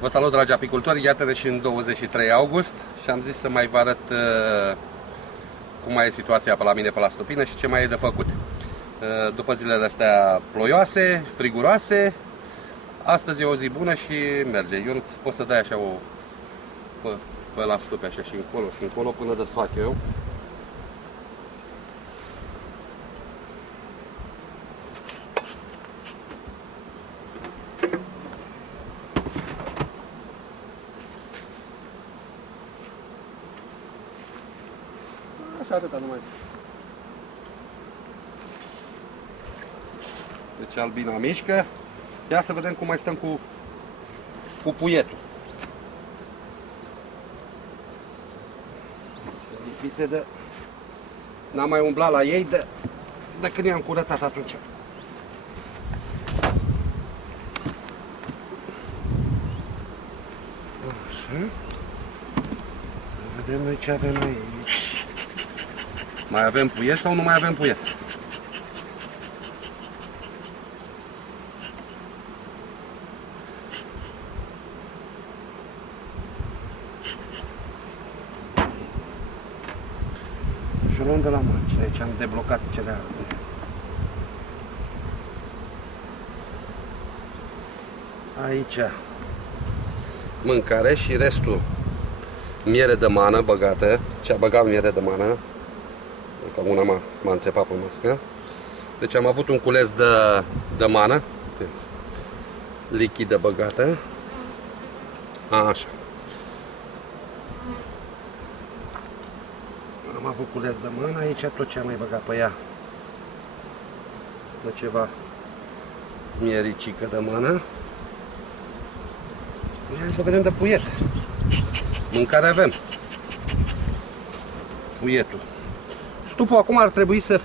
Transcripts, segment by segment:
Vă salut, dragi apicultori, iată-ne și în 23 august și am zis să mai vă arăt cum mai e situația pe la mine, pe la stupină și ce mai e de făcut. După zilele astea ploioase, friguroase, astăzi e o zi bună și merge. Eu pot să dai așa pe la stupe, așa și încolo până desfac eu. Așa, atâta numai. Deci albina mișcă. Ia să vedem cum mai stăm cu puietul. Se lipite de... N-am mai umblat la ei de când i-am curățat atunci. Așa. Vedem noi ce avem aici. Mai avem puiet sau nu mai avem puiet? Și o luăm de la margine, aici am deblocat cele albe. Aici mâncare și restul miere de mană băgată. Ce-a băgat miere de mană, că una m-a înțepat pe mască. Deci am avut un cules de mană lichidă băgată. Așa. Am avut cules de mană, aici tot ce am mai băgat pe ea. De ceva miericică de mană. Hai să vedem de puiet. Mâncare avem. Puietul. Stupul acum ar trebui să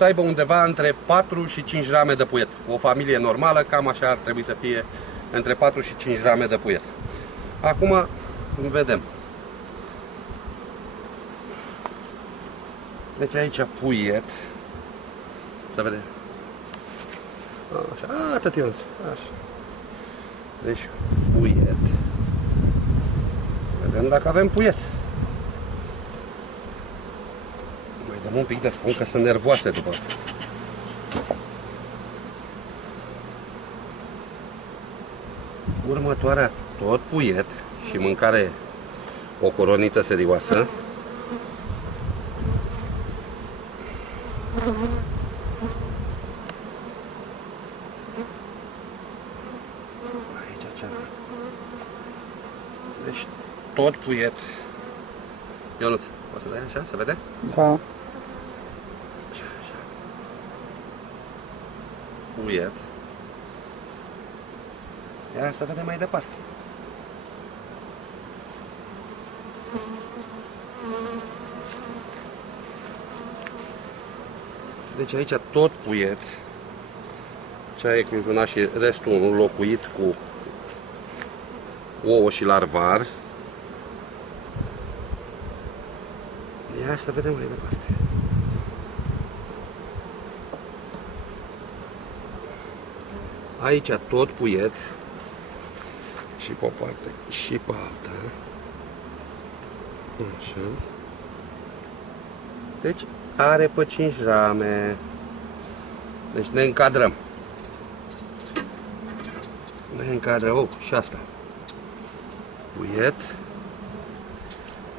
aibă undeva între 4 și 5 rame de puiet. O familie normală, cam așa ar trebui să fie, între 4 și 5 rame de puiet. Acum vedem. Deci aici puiet. Să vedem. Așa, atât e însă. Așa. Deci puiet. Vedem dacă avem puiet. Mai dăm un pic de fum, că sunt nervoase după. Următoarea tot puiet și mâncare, o coroniță serioasă. Aici ce avem? Deci tot puiet. Ionuț, o să dai așa, să vede? Da. Așa. Puiet. Ia să vedem mai departe. Deci aici tot puiet. Ce a ecluzionat și restul înlocuit cu ouă și larvar. Ia să vedem mai departe. Aici tot puiet. Și pe o parte și pe alta. Așa. Deci are pe 5 rame. Deci ne încadrăm. Ne încadrăm. Și asta. Puiet.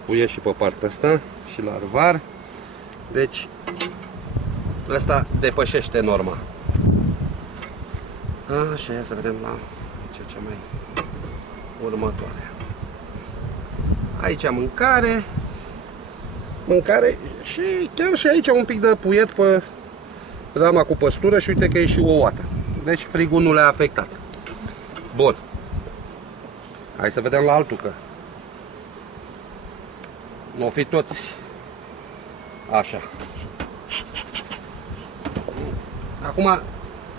Puiet și pe partea asta. Și larvar. Deci ăsta depășește norma. Așa, ia să vedem la ce mai următoare. Aici mâncare. Mâncare și chiar și aici un pic de puiet pe rama cu păstură și uite că e și ouată. Deci frigul nu le-a afectat. Bun. Hai să vedem la altul, că n-o fi toți așa. Acum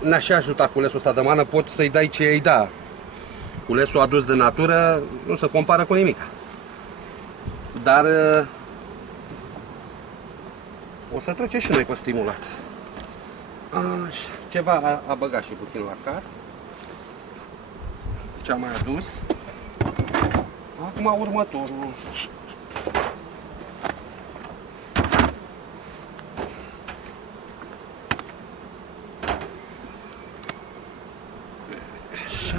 ne-a și ajutat culesul ăsta de mană, pot să-i dai ce i-ai da. Culesul adus de natură nu se compară cu nimic. Dar o să trecem și noi pe stimulat. Așa, ceva a băgat și puțin la car. Ce am mai adus. Acum următorul. Așa,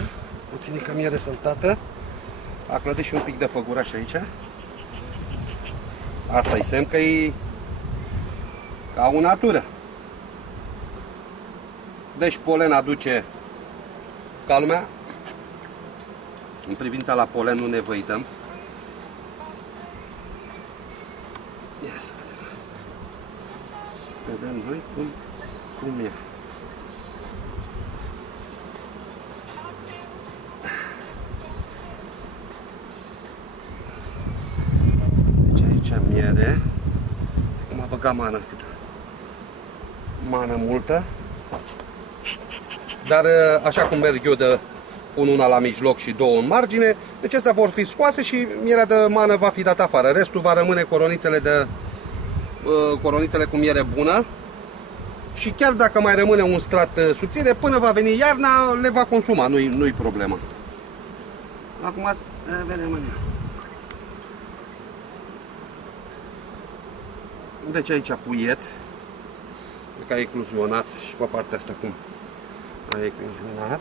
puținică miere săltată. A clădit și un pic de făguraș aici. Asta e semn că e ca o natură. Deci polen aduce ca lumea. În privința la polen nu ne văităm. Ia să vedem. Vedem noi cum e. Deci aici miere. Acum a băgat mană câtă. Mană multă. Dar așa cum merg eu de pun una la mijloc și două în margine, deci astea vor fi scoase și mierea de mană va fi dată afară. Restul va rămâne coronițele cu miere bună. Și chiar dacă mai rămâne un strat subțire, până va veni iarna, le va consuma, nu-i problema. Acum vedem. Deci aici puiet, că a ecluzionat și pe partea asta cum a ecluzionat.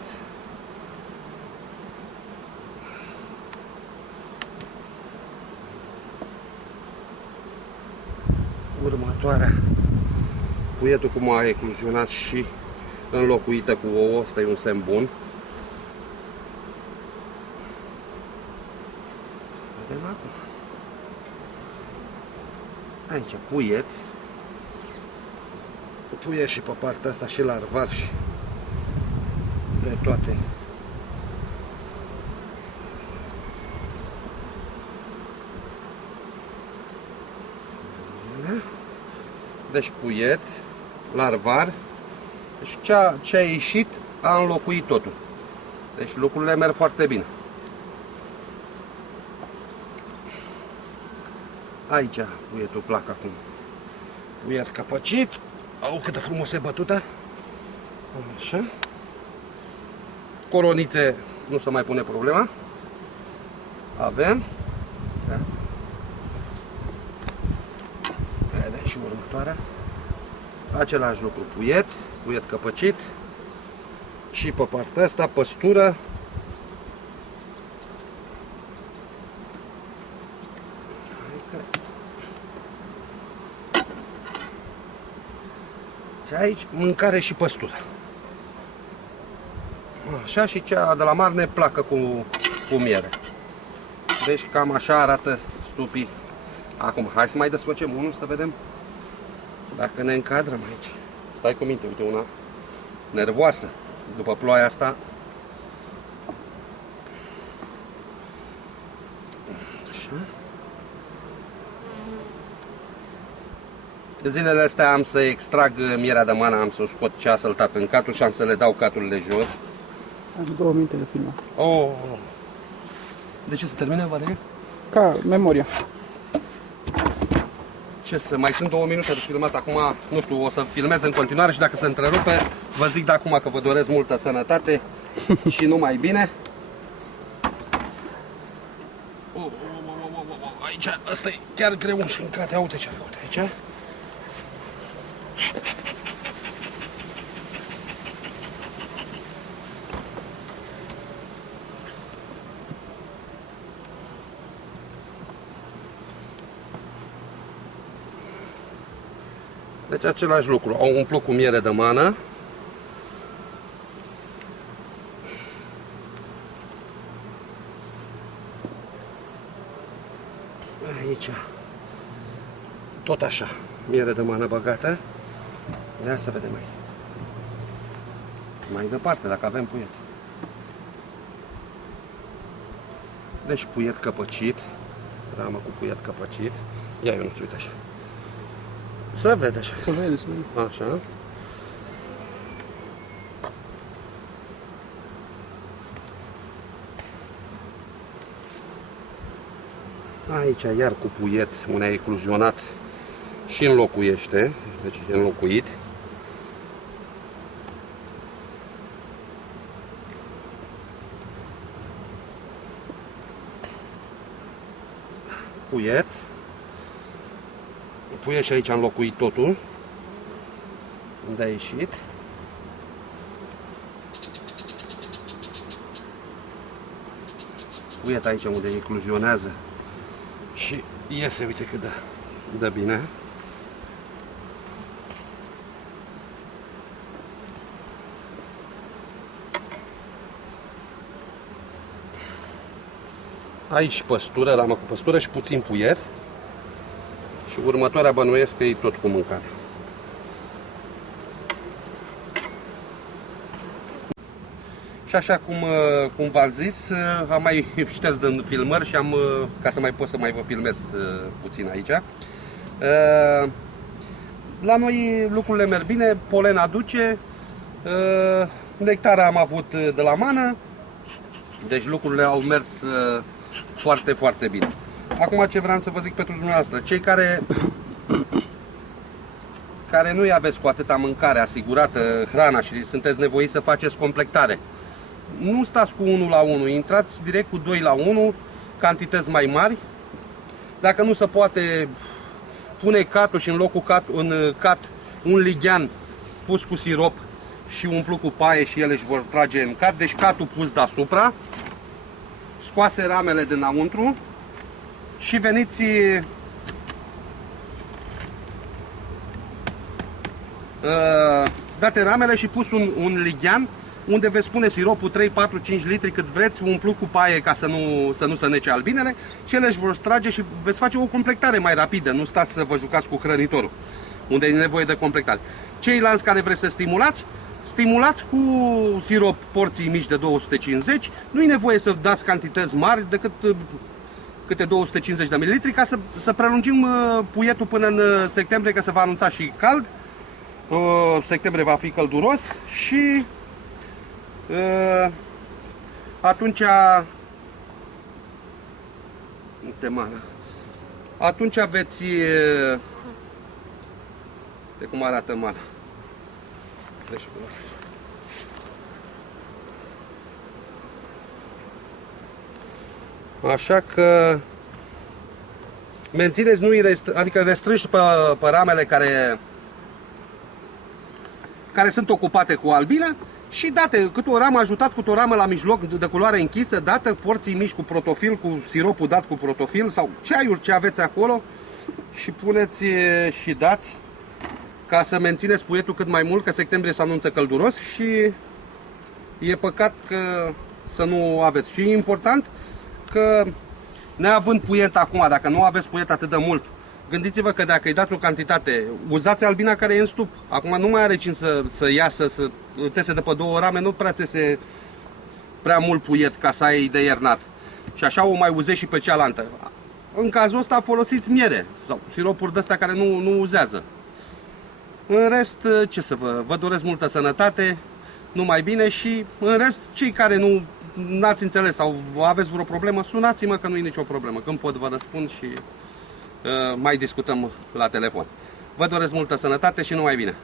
Următoarea, puietul cum a ecluzionat și înlocuită cu ouă, ăsta e un semn bun. Să vedem acum. Aici puiet. Puiet și pe partea asta și larvar și de toate. Deci puiet, larvar, deci ce a ieșit a înlocuit totul. Deci lucrurile merg foarte bine. Aici puietul plac acum. Puiet căpăcit. Au câtă frumos e bătută. Așa. Coronițe nu se mai pune problema. Avem. Vedem și următoarea. Același lucru, puiet căpăcit. Și pe partea asta păstură. Și aici mâncare și păstură. Așa, și cea de la Marne placă cu miere. Deci cam așa arată stupii. Acum hai să mai desfăcem unul să vedem dacă ne încadrăm aici. Stai cu minte, uite una nervoasă după ploaia asta. Așa. Zilele astea am să extrag mierea de mană, am să o scot ce a săltat în catul și am să le dau caturile jos. Am 2 minute de filmat. Oh. De ce se termine, Valerie? Ca memoria. Ce să, mai sunt 2 minute de filmat acum, nu știu, o să filmez în continuare și dacă se întrerupe, vă zic de acum că vă doresc multă sănătate și numai bine. Aici, ăsta e chiar greu și în cate, uite ce a făcut aici. Deci același lucru, au umplut cu miere de mană. Aici, tot așa, miere de mană băgată. Ia să vedem mai departe, dacă avem puiet. Deci puiet căpăcit, ramă cu puiet căpăcit. Ia eu nu uite așa. Să vede așa. Să vede, să vede. Așa. Aici iar cu puiet, unde a ecluzionat și înlocuiește, deci e înlocuit. puiet. Puiet și aici am locuit totul. Unde a ieșit. Puiet aici unde ecluzionează. Și iese, uite cât dă bine. Aici păstură, ramă cu păstură și puțin puiet. Și următoarea bănuiesc că e tot cu mâncare. Și așa cum v-am zis, am mai șters din filmări și ca să mai pot să mai vă filmez puțin aici. La noi lucrurile merg bine, polen aduce, nectar am avut de la mană, deci lucrurile au mers foarte, foarte bine. Acum ce vreau să vă zic pentru dumneavoastră, cei care nu aveți cu atâta mâncare asigurată, hrana și sunteți nevoiți să faceți completare, nu stați cu 1 la 1, intrați direct cu 2 la 1, cantități mai mari. Dacă nu se poate, pune catul și în locul cat un lighean pus cu sirop și umplut cu paie și ele își vor trage în cat. Deci catul pus deasupra, scoase ramele dinăuntru și veniți date ramele și pus un lighean unde veți pune siropul 3, 4, 5 litri cât vreți, umplut cu paie ca să nu se nece albinele și ele își vor trage și veți face o completare mai rapidă, nu stați să vă jucați cu hrănitorul, unde e nevoie de completare. Ceilalți care vreți să stimulați cu sirop porții mici de 250, nu e nevoie să dați cantități mari decât câte 250 de ml ca să prelungim puietul până în septembrie, că se va anunța și cald. Septembrie va fi călduros și atunci veți... De cum arată mana. Așa că mențineți, adică restrângi pe ramele care sunt ocupate cu albină și date câte o ramă, ajutat cu o ramă la mijloc de culoare închisă, dată porții mici cu protofil, cu siropul dat cu protofil sau ceaiuri ce aveți acolo și puneți și dați ca să mențineți puietul cât mai mult, că septembrie se anunță călduros și e păcat să nu aveți. Și e important că neavând puiet acum, dacă nu aveți puiet atât de mult, gândiți-vă că dacă îi dați o cantitate, uzați albina care e în stup. Acum nu mai are cine să iasă, să țese de pe 2 rame, nu prea țese prea mult puiet ca să ai de iernat. Și așa o mai uzeți și pe cealaltă. În cazul ăsta folosiți miere sau siropuri de astea care nu uzează. În rest, ce să vă doresc multă sănătate, numai bine și în rest, cei care nu ați înțeles sau aveți vreo problemă, sunați-mă că nu e nicio problemă. Când pot vă răspund și mai discutăm la telefon. Vă doresc multă sănătate și numai bine!